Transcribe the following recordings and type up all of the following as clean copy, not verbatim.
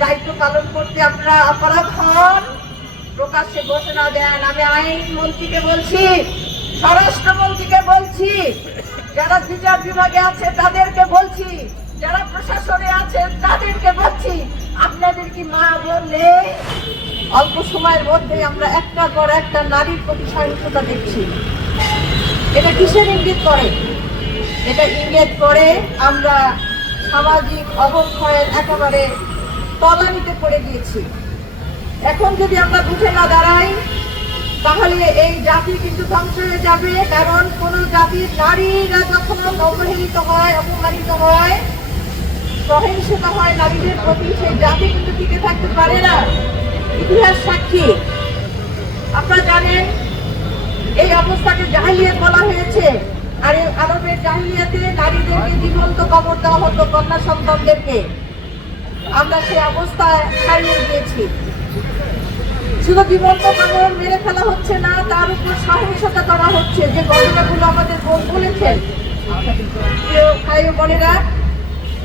দায়িত্ব পালন করতে আপনারা অপারগ হন, প্রকাশ্যে ঘোষণা দেন। আমি আইনমন্ত্রীকে বলছি, স্বরাষ্ট্রমন্ত্রীকে বলছি, যারা বিচার বিভাগে আছে তাদেরকে বলছি, যারা প্রশাসনে আছেন তাদেরকে বলছি, আপনাদের কি মা বোন নেই? অল্প সময়ের মধ্যে আমরা একটার পর একটা নারীর প্রতি সহিংসতা দেখছি। এটা কিসের ইঙ্গিত করে? এটা ইঙ্গিত করে আমরা সামাজিক অবক্ষয়ের একেবারে তলানিতে পড়ে গিয়েছি। এখন যদি আমরা বুঝে না দাঁড়াই তাহলে এই জাতি কিন্তু ধ্বংস হয়ে যাবে। কারণ কোন জাতির নারীরা যখন অবহেলিত হয়, অপমানিত হয়, সহিংসতা হয় নারীদের প্রতি, সেই জাতি কিন্তু টিকে থাকতে পারে না। ইতিহাস সাক্ষী। আপনারা জানেন এই অবস্থাকে জাহিলিয়াত বলা হয়েছে। আর এই আরবের জাহিলিয়াতে নারীদেরকে জীবন্ত কবর দেওয়া হতো, কন্যা সন্তানদেরকে। আমরা সেই অবস্থায় হারিয়ে গিয়েছি। শুধু জীবন্ত কবর মেরে ফেলা হচ্ছে না, তার উপর সহিংসতা করা হচ্ছে। যে ঘটনাগুলো আমাদের বোন বলেছেন, ভাই ও বোনেরা,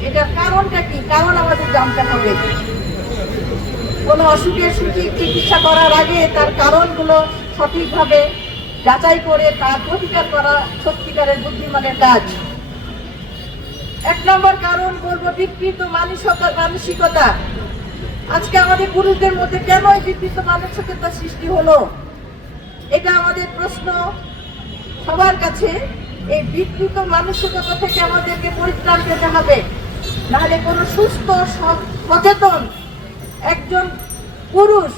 এটার কারণটা কি? কারণ আমাদের জানতে হবে। কোনো অসুখের সঠিক চিকিৎসা করার আগে তার কারণগুলো সঠিকভাবে যাচাই করে তার প্রতিকার করা সত্যিকারের বুদ্ধিমানের কাজ। এক নম্বর কারণ বলবো বিকৃত মানসিকতা। আজকে আমাদের পুরুষদের মধ্যে কেন এই বিকৃত মানসিকতা সৃষ্টি হলো? এটা আমাদের প্রশ্ন সবার কাছে। এই বিকৃত মানসিকতা থেকে আমাদেরকে পরিত্রাণ পেতে হবে। নাহলে কোনো সুস্থ সচেতন একজন পুরুষ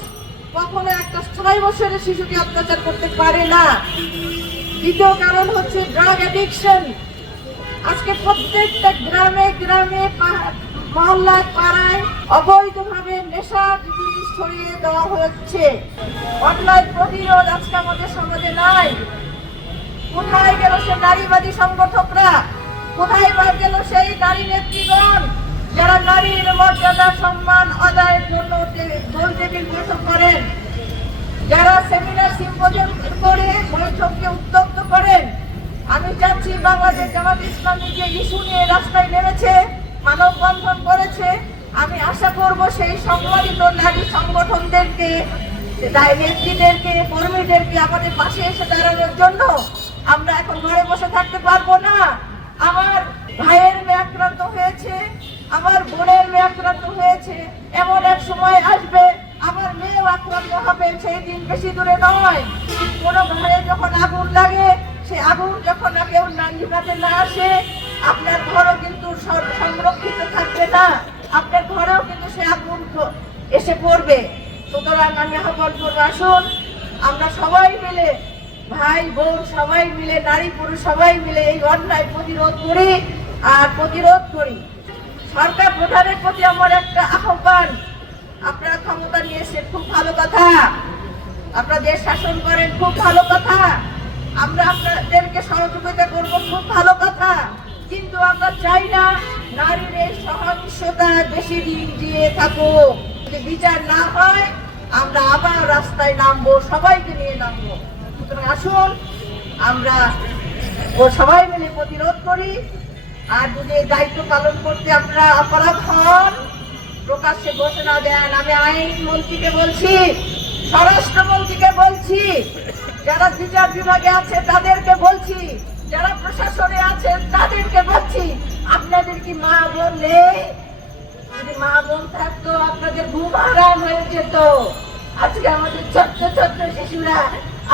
কখনো একটা 6 বছরের শিশুকে অত্যাচার করতে পারে না। দ্বিতীয় কারণ হচ্ছে ড্রাগ অ্যাডিকশন। আজকে প্রত্যেকটা গ্রামে গ্রামে, মহল্লায়, পাড়ায় অবৈধভাবে নেশা জিনিস ছড়িয়ে দেওয়া হচ্ছে। অন্যায় প্রতিরোধ আজকে আমাদের সমাজে নাই। কোথায় গেল সে নারীবাদী সংগঠকরা? কোথায় গেল সেই নারী নেত্রীগণ যারা নারীর মর্যাদা সম্মান আদায়ের জন্য গোল টেবিল বৈঠক করেন, যারা সেমিনার সিম্পোজিয়াম করে বৈঠককে উদ্যোক্ত করেন? আমি চাচ্ছি বাংলাদেশ জামাত ইসলামী যে ইস্যু নিয়ে রাস্তায় নেমেছে, মানববন্ধন করেছে, আমি আশা করব সেই সম্মানিত নারী সংগঠনদেরকে, নেত্রীদেরকে, কর্মীদেরকে আমাদের পাশে এসে দাঁড়ানোর জন্য। আমরা এখন ঘরে বসে থাকতে পারবো না। আমার ভাইয়ের মেয়ে আক্রান্ত হয়েছে, আমার বোনের মেয়ে আক্রান্ত হয়েছে, এমন এক সময় আসবে আমার মেয়েও আক্রান্ত হবে। সেই দিন বেশি দূরে নয়। কোনো ঘরে যখন আগুন লাগে, সে আগুন যখন কেউ নিভাতে না আসে, আপনার ঘরও কিন্তু সংরক্ষিত থাকবে না। আপনার ঘরেও কিন্তু সে আগুন এসে পড়বে। সুতরাং আমি আহ্বান করবো, আসুন আমরা সবাই মিলে, ভাই বোন সবাই মিলে, নারী পুরুষ সবাই মিলে এই অন্যায় প্রতিরোধ করি আর প্রতিরোধ করি। সরকার প্রধানের প্রতি আমার একটা আহ্বান, আপনারা ক্ষমতা নিয়েছেন, খুব ভালো কথা। আপনারা দেশ শাসন করেন, খুব ভালো কথা। আমরা আপনাদেরকে সহযোগিতা করবো, খুব ভালো কথা। কিন্তু আমরা চাই না নারীর এই সহিংসতা বেশি দিন দিয়ে থাকুক। যদি বিচার না হয় আমরা আবার রাস্তায় নামবো, সবাইকে নিয়ে নামবো। সুতরাং আসুন আমরা সবাই মিলে প্রতিরোধ করি। আর যদি দায়িত্ব পালন করতে আপনারা অপারগ হন, প্রকাশ্যে ঘোষণা দেন। আমি আইনমন্ত্রীকে বলছি, স্বরাষ্ট্রমন্ত্রীকে বলছি, যারা বিচার বিভাগে আছে তাদেরকে বলছি, যারা প্রশাসনে আছেন তাদেরকে বলছি, আপনাদের কি মা বোন নেই? যদি মা বোন থাকতো আপনাদের ঘুম হারাম হয়ে যেত। আজকে আমাদের ছোট্ট ছোট্ট শিশুরা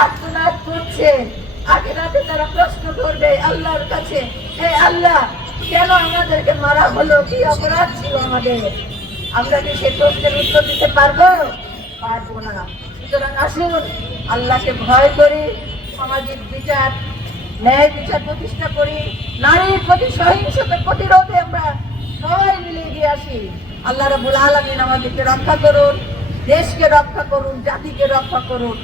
আত্মনাদ করছে। আগে রাতে তারা প্রশ্ন করবে আল্লাহর কাছে, হে আল্লাহ, কেন আমাদেরকে মারা হলো? কি অপরাধ ছিল আমাদের? আমরা কি সে প্রশ্নের উত্তর দিতে পারবো? পারবো না। সুতরাং আসুন আল্লাহকে ভয় করি, সামাজিক বিচার, ন্যায় বিচার প্রতিষ্ঠা করি, নারীর প্রতি সহিংসতা প্রতিরোধে আমরা সবাই মিলে এগিয়ে আসি। আল্লাহ রাব্বুল আলামিন আমাদেরকে রক্ষা করুন, দেশকে রক্ষা করুন, জাতিকে রক্ষা করুন।